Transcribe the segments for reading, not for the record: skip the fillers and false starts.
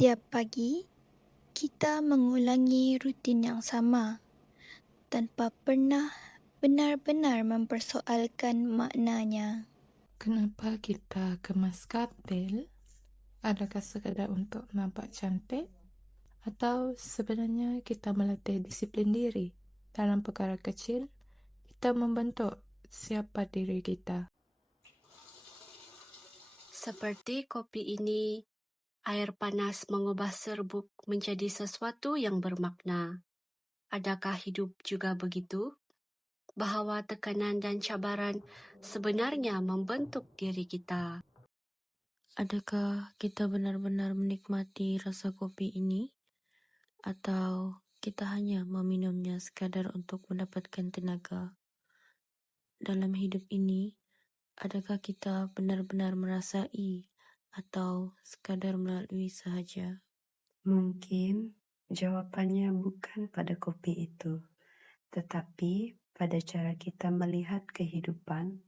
Setiap pagi, kita mengulangi rutin yang sama tanpa pernah benar-benar mempersoalkan maknanya. Kenapa kita kemas kartel? Adakah sekadar untuk nampak cantik? Atau sebenarnya kita melatih disiplin diri? Dalam perkara kecil, kita membentuk siapa diri kita. Seperti kopi ini, air panas mengubah serbuk menjadi sesuatu yang bermakna. Adakah hidup juga begitu? Bahwa tekanan dan cabaran sebenarnya membentuk diri kita. Adakah kita benar-benar menikmati rasa kopi ini? Atau kita hanya meminumnya sekadar untuk mendapatkan tenaga? Dalam hidup ini, adakah kita benar-benar merasai atau sekadar melalui sahaja? Mungkin jawabannya bukan pada kopi itu, tetapi pada cara kita melihat kehidupan.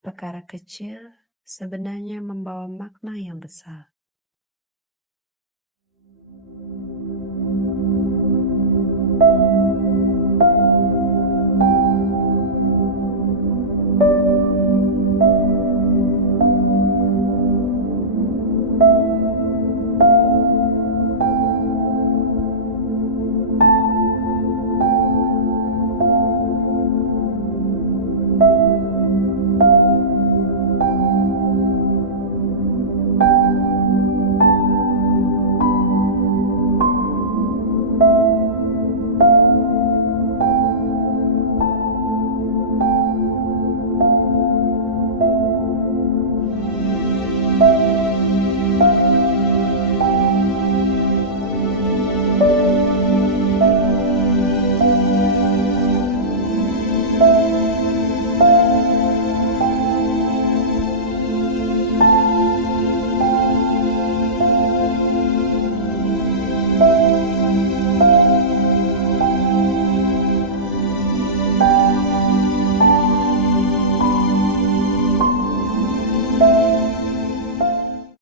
Perkara kecil sebenarnya membawa makna yang besar.